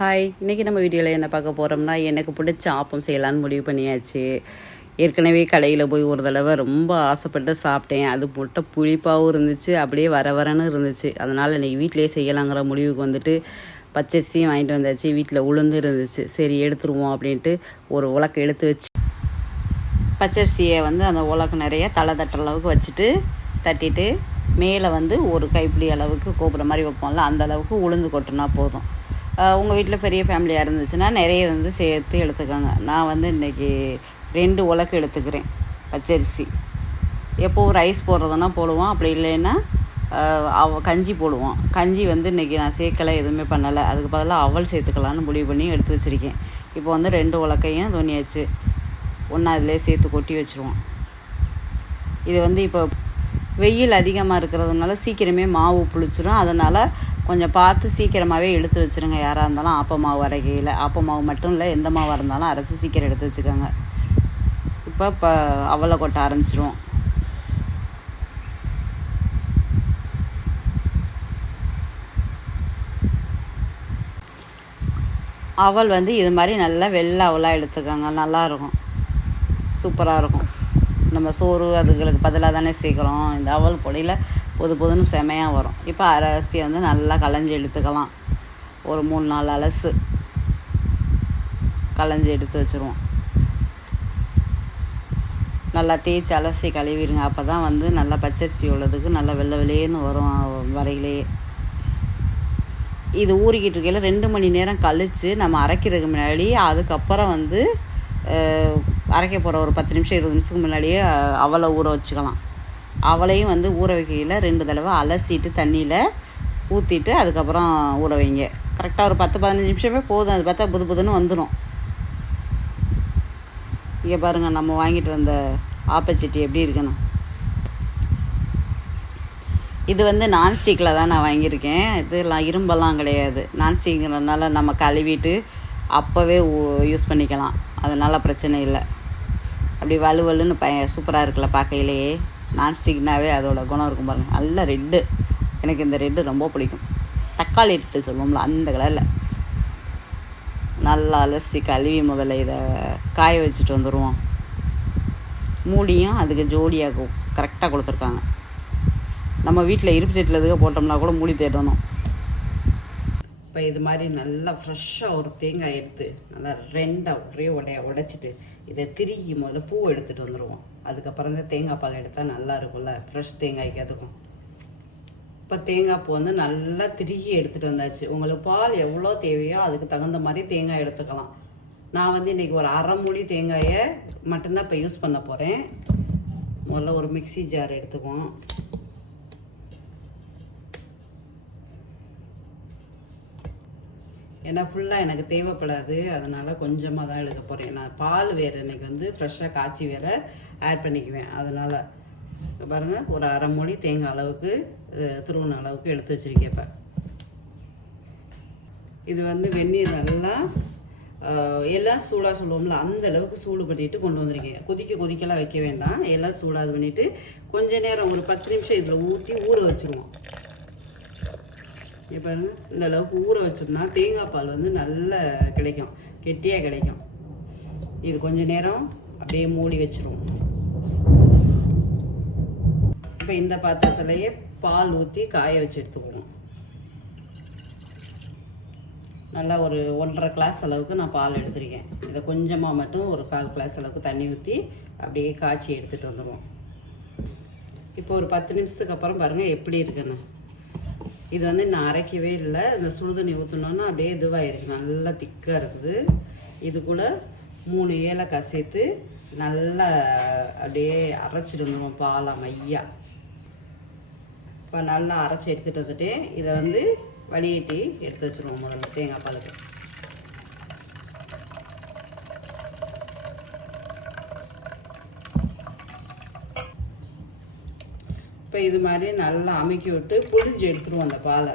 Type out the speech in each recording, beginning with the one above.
Hi இன்றைக்கி நம்ம வீடியோவில் என்ன பார்க்க போகிறோம்னா எனக்கு பிடிச்ச ஆப்பம் செய்யலான்னு முடிவு பண்ணியாச்சு. ஏற்கனவே கடையில் போய் ஒரு தடவை ரொம்ப ஆசைப்பட்டு சாப்பிட்டேன். அது முட்டை புளிப்பாகவும் இருந்துச்சு அப்படியே வர வரன்னு இருந்துச்சு. அதனால் இன்றைக்கி வீட்டிலே செய்யலாங்கிற முடிவுக்கு வந்துட்டு பச்சரிசியும் வாங்கிட்டு வந்தாச்சு. வீட்டில் உளுந்து இருந்துச்சு. சரி எடுத்துருவோம் அப்படின்ட்டு ஒரு உலக்கு எடுத்து வச்சு பச்சரிசியை வந்து அந்த உலக்கு நிறைய தலை தட்டுற அளவுக்கு வச்சுட்டு தட்டிட்டு மேலே வந்து ஒரு கைப்பிடி அளவுக்கு கோபுரம் மாதிரி வைப்போம்ல அந்த அளவுக்கு உளுந்து கொட்டினா போதும். உங்கள் வீட்டில் பெரிய ஃபேமிலியாக இருந்துச்சுன்னா நிறைய வந்து சேர்த்து எடுத்துக்கோங்க. நான் வந்து இன்றைக்கி ரெண்டு உலக்கு எடுத்துக்கிறேன் பச்சரிசி. எப்போவும் ரைஸ் போடுறதுனா போடுவோம் அப்படி இல்லைன்னா அவ கஞ்சி போடுவோம் கஞ்சி வந்து இன்றைக்கி நான் சேர்க்கலை எதுவுமே பண்ணலை. அதுக்கு பதிலாக அவல் சேர்த்துக்கலான்னு முடிவு பண்ணி எடுத்து வச்சுருக்கேன். இப்போ வந்து ரெண்டு உலக்கையும் துணியாச்சு. ஒன்றா அதிலே சேர்த்து கொட்டி வச்சுருவோம் இது வந்து இப்போ வெயில் அதிகமாக இருக்கிறதுனால சீக்கிரமே மாவு புளிச்சிடும் அதனால் கொஞ்சம் பார்த்து சீக்கிரமாகவே எடுத்து வச்சுருங்க. யாராக இருந்தாலும் ஆப்ப மாவு ஆப்பமாவு ஆப்ப மாவு மட்டும் இல்லை எந்த மாவாக இருந்தாலும் அரைச்சி சீக்கிரம் எடுத்து வச்சுக்கோங்க. இப்போ இப்போ அவலை கொட்ட ஆரம்பிச்சிருவோம். அவல் வந்து இது மாதிரி நல்லா வெள்ளை அவலாக எடுத்துக்கோங்க. நல்லாயிருக்கும் சூப்பராக இருக்கும். நம்ம சோறு அதுகளுக்கு பதிலாக தானே சேர்க்குறோம். இந்த அவல் பொடியில் பொது பொதுன்னு செமையாக வரும். இப்போ அரிசியை வந்து நல்லா களைஞ்சி எடுத்துக்கலாம். ஒரு மூணு நாலு அலசு களைஞ்சி எடுத்து வச்சுருவோம். நல்லா தேய்ச்சி அலசி கழுவிடுங்க. அப்போ தான் வந்து நல்லா பச்சரிசி உள்ளதுக்கு நல்லா வெள்ளை வெளியேன்னு வரும் வரையிலேயே இது ஊறிக்கிட்டு இருக்கையில் ரெண்டு மணி நேரம் கழித்து நம்ம அரைக்கிறதுக்கு முன்னாடி அதுக்கப்புறம் வந்து அரைக்க போகிற ஒரு பத்து நிமிஷம் இருபது நிமிஷத்துக்கு முன்னாடியே அவ்வளோ ஊற வச்சுக்கலாம். அவளையும் வந்து ஊற வைக்கையில் ரெண்டு தடவை அலசிட்டு தண்ணியில் ஊற்றிட்டு அதுக்கப்புறம் ஊற வைங்க. கரெக்டாக ஒரு பத்து பதினஞ்சு நிமிஷமே போதும். அது பார்த்தா புது புதுன்னு வந்துடும் இங்கே பாருங்கள் நம்ம வாங்கிட்டு வந்த ஆப்பச்சட்டி எப்படி இருக்குன்னு. இது வந்து நான்ஸ்டிக்கில் தான் நான் வாங்கியிருக்கேன். இதெல்லாம் இரும்பெல்லாம் கிடையாது. நான்ஸ்டிக்ங்கிறதுனால நம்ம கழுவிட்டு அப்போவே யூஸ் பண்ணிக்கலாம். அதனால் பிரச்சனை இல்லை. அப்படி வலுவலுன்னு ப சூப்பராக இருக்குல்ல பார்க்கையிலேயே. நான்ஸ்டிக்னாவே அதோட குணம் இருக்கும் பாருங்கள் நல்ல ரெட்டு எனக்கு இந்த ரெட்டு ரொம்ப பிடிக்கும். தக்காளி ரெட்டு சொல்லுவோம்ல அந்த கலரில் நல்லா அலசி கழுவி முதல்ல இதை காய வச்சுட்டு வந்துடுவோம் மூடியும் அதுக்கு ஜோடியாக கரெக்டாக கொடுத்துருக்காங்க. நம்ம வீட்டில் இருப்பு செட்டில் எதுக்கு போட்டோம்னா கூட மூடி தேடணும். இப்போ இது மாதிரி நல்லா ஃப்ரெஷ்ஷாக ஒரு தேங்காய் எடுத்து நல்லா ரெண்டாக ஒரே உடைய உடைச்சிட்டு இதை திருகி முதல்ல பூ எடுத்துகிட்டு வந்துடுவோம் அதுக்கப்புறம் தான் தேங்காய் பால் எடுத்தால் நல்லா இருக்கும்ல ஃப்ரெஷ் தேங்காய்க்கு அதுக்கும். இப்போ தேங்காய் பூ வந்து நல்லா திருகி எடுத்துகிட்டு வந்தாச்சு. உங்களுக்கு பால் எவ்வளோ தேவையோ அதுக்கு தகுந்த மாதிரி தேங்காய் எடுத்துக்கலாம். நான் வந்து இன்றைக்கி ஒரு அரை மூடி தேங்காயை மட்டும்தான் இப்போ யூஸ் பண்ண போகிறேன் முதல்ல ஒரு மிக்ஸி ஜார் எடுத்துக்குவோம். ஏன்னா ஃபுல்லாக எனக்கு தேவைப்படாது. அதனால் கொஞ்சமாக தான் எழுத போகிறேன் நான் பால் வேறு இன்றைக்கி வந்து ஃப்ரெஷ்ஷாக காய்ச்சி வேறு ஆட் பண்ணிக்குவேன். அதனால் பாருங்கள் ஒரு அரை மூடி தேங்காய் அளவுக்கு அஹ், துருவின அளவுக்கு எடுத்து வச்சிருக்கேன் இப்போ. இது வந்து வெந்நீர் நல்லா எல்லாம் சூடாக சொல்லுவோம்ல அந்த அளவுக்கு சூடு பண்ணிட்டு கொண்டு வந்திருக்கேன். கொதிக்க கொதிக்கலாம் வைக்க வேண்டாம். எல்லாம் சூடாக இது பண்ணிவிட்டு கொஞ்ச நேரம் ஒரு பத்து நிமிஷம் இதில் ஊற்றி ஊற வச்சுருவோம். இப்போ இந்த அளவுக்கு ஊற வச்சோம்னா தேங்காய் பால் வந்து நல்ல கிடைக்கும். கெட்டியாக கிடைக்கும். இது கொஞ்சம் நேரம் அப்படியே மூடி வச்சிருவோம் இப்போ இந்த பாத்திரத்துலையே பால் ஊற்றி காய வச்சு எடுத்துக்குவோம். நல்லா ஒரு ஒன்றரை கிளாஸ் அளவுக்கு நான் பால் எடுத்துருக்கேன். இதை கொஞ்சமாக மட்டும் ஒரு கால் கிளாஸ் அளவுக்கு தண்ணி ஊற்றி அப்படியே காய்ச்சி எடுத்துகிட்டு வந்துடுவோம் இப்போ ஒரு பத்து நிமிஷத்துக்கு அப்புறம் பாருங்கள் எப்படி இருக்குன்னு. இது வந்து நான் அரைக்கவே இல்லை. இந்த சுடுதண்ணி ஊற்றினோன்னா அப்படியே இதுவாக இருக்குது நல்லா திக்காக இருக்குது. இது கூட மூணு ஏலக்காய் சேர்த்து நல்லா அப்படியே அரைச்சிடணும் பாலை மையா. இப்போ நல்லா அரைச்சி எடுத்துகிட்டு வந்துட்டு இதை வந்து வடிகட்டி எடுத்து வச்சுருவோம் முதல்ல தேங்காய் பாலுக்கு. இப்போ இது மாதிரி நல்லா அமுக்கி விட்டு புழிஞ்சு எடுத்துருவோம் அந்த பாலை.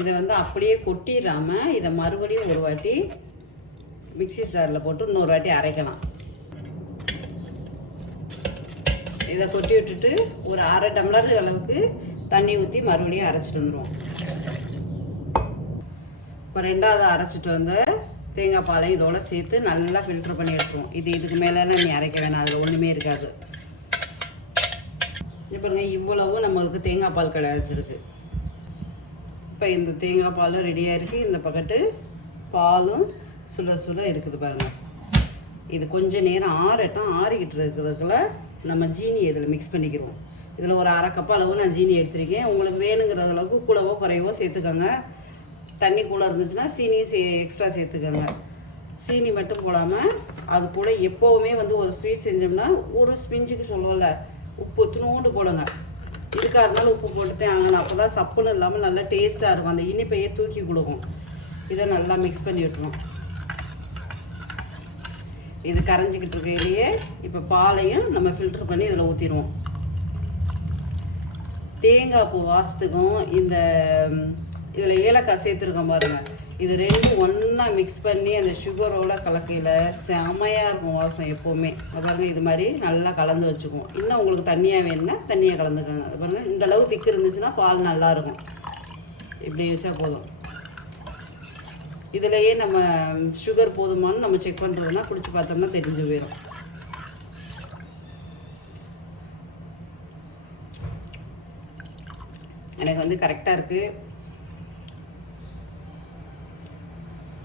இதை வந்து அப்படியே கொட்டிடாமல் இதை மறுபடியும் ஒரு வாட்டி மிக்ஸி சாரில் போட்டு இன்னொரு வாட்டி அரைக்கலாம். இதை கொட்டி விட்டுட்டு ஒரு அரை டம்ளர் அளவுக்கு தண்ணி ஊற்றி மறுபடியும் அரைச்சிட்டு வந்துடுவோம் இப்போ ரெண்டாவது அரைச்சிட்டு வந்த தேங்காய் பாலையும் இதோட சேர்த்து நல்லா ஃபில்டர் பண்ணி எடுத்துருவோம். இது இதுக்கு மேலெல்லாம் நீ அரைக்க வேணாம். அதில் ஒன்றுமே இருக்காது. இப்போ பாருங்க இவ்வளவும் நம்மளுக்கு தேங்காய் பால் கிடையாச்சிருக்கு இப்போ இந்த தேங்காய் பாலும் ரெடியாக இருக்குது இந்த பக்கத்து பாலும் சுட சுட இருக்குது பாருங்கள் இது கொஞ்சம் நேரம் ஆறட்டும். ஆறிக்கிட்டு இருக்கிறதுக்குள்ள நம்ம ஜீனி இதில் மிக்ஸ் பண்ணிக்கிறோம் இதில் ஒரு அரை கப் அளவு நான் ஜீனி எடுத்திருக்கேன். உங்களுக்கு வேணுங்கிற அளவுக்கு கூடவோ குறையவோ சேர்த்துக்கோங்க. தண்ணி கூட இருந்துச்சுன்னா சீனி சே எக்ஸ்ட்ரா சேர்த்துக்கோங்க. சீனி மட்டும் போடாமல் அது கூட எப்போவுமே வந்து ஒரு ஸ்வீட் செஞ்சோம்னா ஒரு ஸ்பிஞ்சுக்கு சொல்லுவோம்ல உப்பு துணுண்டு போடுங்க. இதுக்காக இருந்தாலும் உப்பு போட்டு ஆகணும். அப்போ தான் சப்புன்னு இல்லாமல் நல்லா டேஸ்ட்டாக இருக்கும். அந்த இனிப்பையே தூக்கி கொடுக்கும். இதை நல்லா மிக்ஸ் பண்ணி விட்டுருவோம் இது கரைஞ்சிக்கிட்டு இருக்கையிலேயே இப்போ பாலையும் நம்ம ஃபில்டர் பண்ணி இதில் ஊற்றிடுவோம் தேங்காய் பூ வாசத்துக்கும் இந்த இதில் ஏலக்காய் சேர்த்துருக்கோம் பாருங்கள் இது ரெண்டும் ஒன்றா மிக்ஸ் பண்ணி அந்த சுகரோட கலக்கையில் செமையாக இருக்கும் வாசம் எப்போவுமே. பாருங்கள் பாருங்க இது மாதிரி நல்லா கலந்து வச்சுக்குவோம். இன்னும் உங்களுக்கு தண்ணியாக வேணும்னா தண்ணியாக கலந்துக்கோங்க. அது பாருங்கள் இந்த அளவு திக்கு இருந்துச்சுன்னா பால் நல்லா இருக்கும். இப்படி வச்சா போதும். இதுலேயே நம்ம சுகர் போதுமானு நம்ம செக் பண்ணுறதுனா குடிச்சு பார்த்தோம்னா தெரிஞ்சு போயிடும். எனக்கு வந்து கரெக்டாக இருக்குது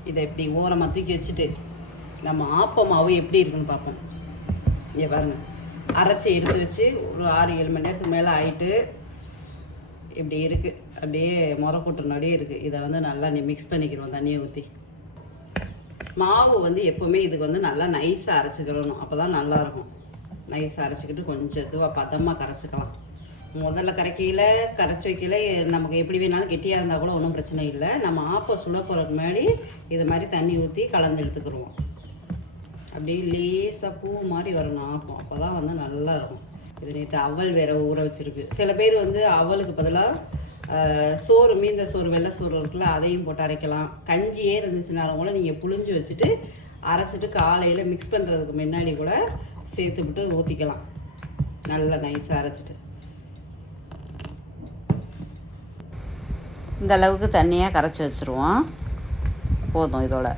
இதை இப்படி ஓரமாக தூக்கி வச்சுட்டு நம்ம ஆப்ப மாவு எப்படி இருக்குன்னு பார்ப்போம். இங்கே பாருங்கள் அரைச்சி எடுத்து வச்சு ஒரு ஆறு ஏழு மணி நேரத்துக்கு மேலே ஆயிட்டு இப்படி இருக்குது அப்படியே முறை கொட்டுனாடியே இருக்குது இதை வந்து நல்லா நீ மிக்ஸ் பண்ணிக்கிறோம் தண்ணியை ஊற்றி மாவு வந்து எப்போவுமே இதுக்கு வந்து நல்லா நைஸாக அரைச்சிக்கிறணும் அப்போ தான் நல்லாயிருக்கும் நைஸாக அரைச்சிக்கிட்டு கொஞ்சம் இதுவாக பதமாக கரைச்சிக்கலாம். முதல்ல கரைக்கையில் கரைச்சி வைக்கல. நமக்கு எப்படி வேணாலும் கெட்டியாக இருந்தால் கூட ஒன்றும் பிரச்சனை இல்லை. நம்ம ஆப்பை சுட போகிறதுக்கு முன்னாடி இது மாதிரி தண்ணி ஊற்றி கலந்து எடுத்துக்கிருவோம் அப்படியே லேசாக பூ மாதிரி வரணும் ஆப்பம் அப்போ தான் வந்து நல்லா இருக்கும். இது நேற்று அவல் வேற ஊற வச்சுருக்கு. சில பேர் வந்து அவலுக்கு பதிலாக சோறு மீந்த சோறு வெள்ளை சோறு இருக்குல்ல அதையும் போட்டு அரைக்கலாம். கஞ்சியே இருந்துச்சுனாலும் கூட நீங்கள் புளிஞ்சு வச்சுட்டு அரைச்சிட்டு காலையில் மிக்ஸ் பண்ணுறதுக்கு முன்னாடி கூட சேர்த்து விட்டு ஊற்றிக்கலாம் நல்லா நைஸாக அரைச்சிட்டு. இந்த அளவுக்கு தண்ணியாக கரைச்சி வச்சுருவோம். போதும் இதோட.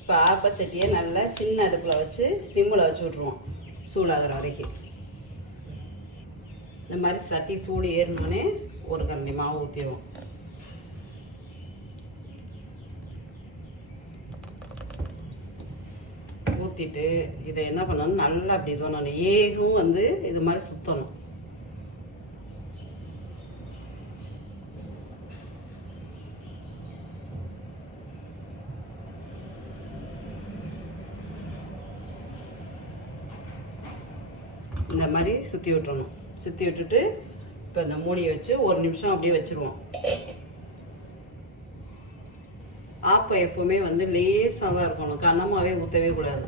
இப்போ ஆப்ப நல்லா சின்ன அடுப்பில் வச்சு சிம்மில் வச்சு விட்ருவோம் சூடாகிற வரைக்கும். இந்த மாதிரி சட்டி சூடு ஏறினோடனே ஒரு கரண்டி மாவு ஊற்றிடுவோம். ஊற்றிட்டு இதை என்ன பண்ணணும்? நல்லா அப்படி தோணணும். ஏகும் வந்து இது மாதிரி சுற்றணும் இந்த மாதிரி சுற்றி விட்டுறணும். சுற்றி விட்டுட்டு இப்போ இந்த மூடியை வச்சு ஒரு நிமிஷம் அப்படியே வச்சுருவோம். ஆப்பை எப்போவுமே வந்து லேசாக தான் இருக்கணும். கனமாகவே ஊற்றவே கூடாது.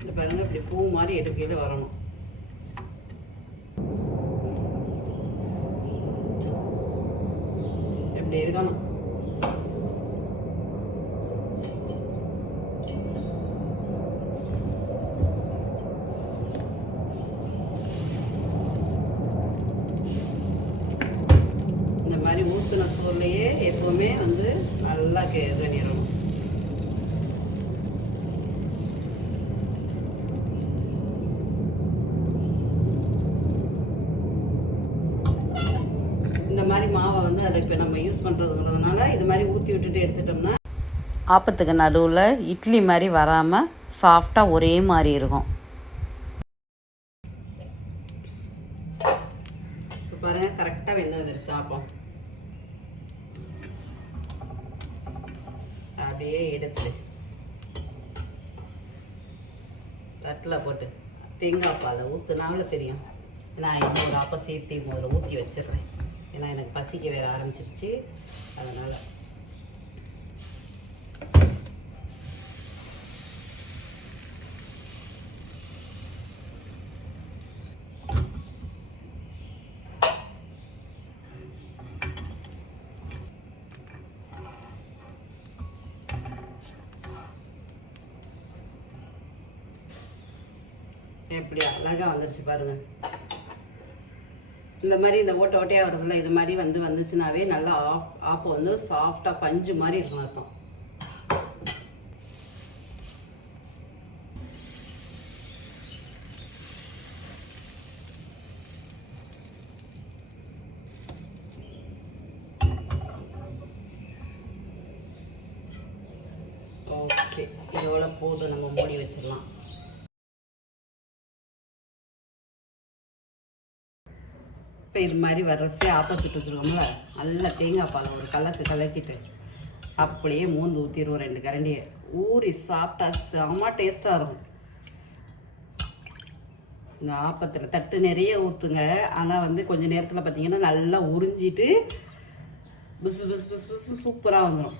இந்த பாருங்க இப்படி பூ மாதிரி எடுக்கையில் வரணும். இப்படி இருக்கணும் இந்த மாதிரி ஊற்றின சோறுலையே எப்போவுமே வந்து நல்லா கே இந்த மாதிரி மாவை வந்து அதை இப்போ நம்ம யூஸ் பண்ணுறதுங்கிறதுனால இது மாதிரி ஊற்றி விட்டுட்டு எடுத்துட்டோம்னா ஆப்பத்துக்கு நடுவில் இட்லி மாதிரி வராமல் சாஃப்டாக ஒரே மாதிரி இருக்கும் இப்போ பாருங்க கரெக்டாக வெந்து வந்துருச்சு ஆப்பம் அப்படியே எடுத்து. தட்டில் போட்டு தேங்காய் பாலை ஊற்றுனாலும் தெரியும். நான் இன்னொரு அப்போ சேர்த்து முதல்ல ஊற்றி வச்சிடுறேன். ஏன்னா எனக்கு பசிக்க வேற ஆரம்பிச்சிருச்சு. அதனால் எப்படி அழகாக வந்துருச்சு பாருங்க. இந்த மாதிரி இந்த ஓட்டை ஓட்டையாக வருதுல்ல இது மாதிரி வந்து வந்துச்சுனாவே நல்லா ஆப் ஆப்பை வந்து சாஃப்டாக பஞ்சு மாதிரி இருக்கும் அர்த்தம். ஓகே இதோட போதும் நம்ம மூடி வச்சிடலாம். இப்போ இது மாதிரி வரிசை ஆப்போசிட் வச்சுருக்கோம்ல நல்லா தேங்காய் பால் ஒரு கலக்கு கலக்கிட்டு அப்படியே மூந்து ஊற்றிடுவோம் ரெண்டு கரண்டியை. ஊறி சாப்பிட்டா செம்ம டேஸ்ட்டாக இருக்கும். இந்த ஆப்பத்தில் தட்டு நிறைய ஊற்றுங்க ஆனால் வந்து கொஞ்சம் நேரத்தில் பார்த்தீங்கன்னா நல்லா உறிஞ்சிட்டு பிசு பிசு பிசு பிசு சூப்பராக வந்துடும்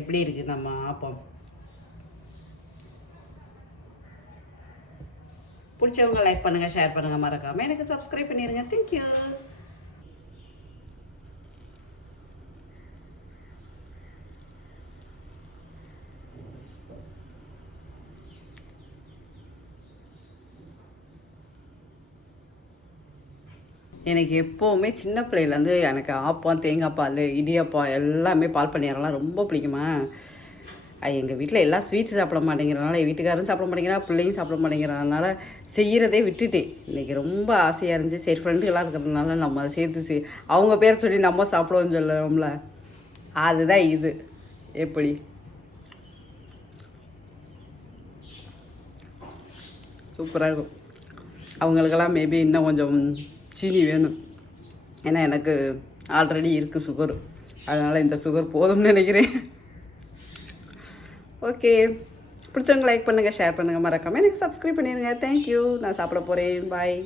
எப்படி இருக்குது நம்ம ஆப்பம்? பிடிச்சவங்க லைக் பண்ணுங்கள் ஷேர் பண்ணுங்கள் மறக்காமல் எனக்கு சப்ஸ்கிரைப் பண்ணிடுங்க தேங்க்யூ எனக்கு எப்போவுமே சின்ன பிள்ளையிலேருந்து எனக்கு ஆப்பம் தேங்காய் பால் இடியாப்பம் எல்லாமே பால் பணியாரம்லாம் ரொம்ப பிடிக்குமா? எங்கள் வீட்டில் எல்லாம் ஸ்வீட்ஸ் சாப்பிட மாட்டேங்கிறனால என் வீட்டுக்காரரும் சாப்பிட மாட்டேங்கிறா பிள்ளையும் சாப்பிட மாட்டேங்கிறதுனால செய்கிறதே விட்டுட்டேன் இன்றைக்கி ரொம்ப ஆசையாக இருந்துச்சு. சரி ஃப்ரெண்டுகளாக இருக்கிறதுனால நம்ம அதை சேர்த்து அவங்க பேர் சொல்லி நம்ம சாப்பிடுவோம்னு சொல்லுவோம்ல. அதுதான் இது. எப்படி? சூப்பராக இருக்கும். அவங்களுக்கெல்லாம் மேபி இன்னும் கொஞ்சம் சீனி வேணும். ஏன்னா எனக்கு ஆல்ரெடி இருக்குது சுகர் அதனால் இந்த சுகர் போதும்னு நினைக்கிறேன். ஓகே. பிடிச்சவங்க லைக் பண்ணுங்கள் ஷேர் பண்ணுங்கள் மறக்காமல் எனக்கு சப்ஸ்கிரைப் பண்ணிடுங்க தேங்க்யூ நான் சாப்பிட போகிறேன் பாய்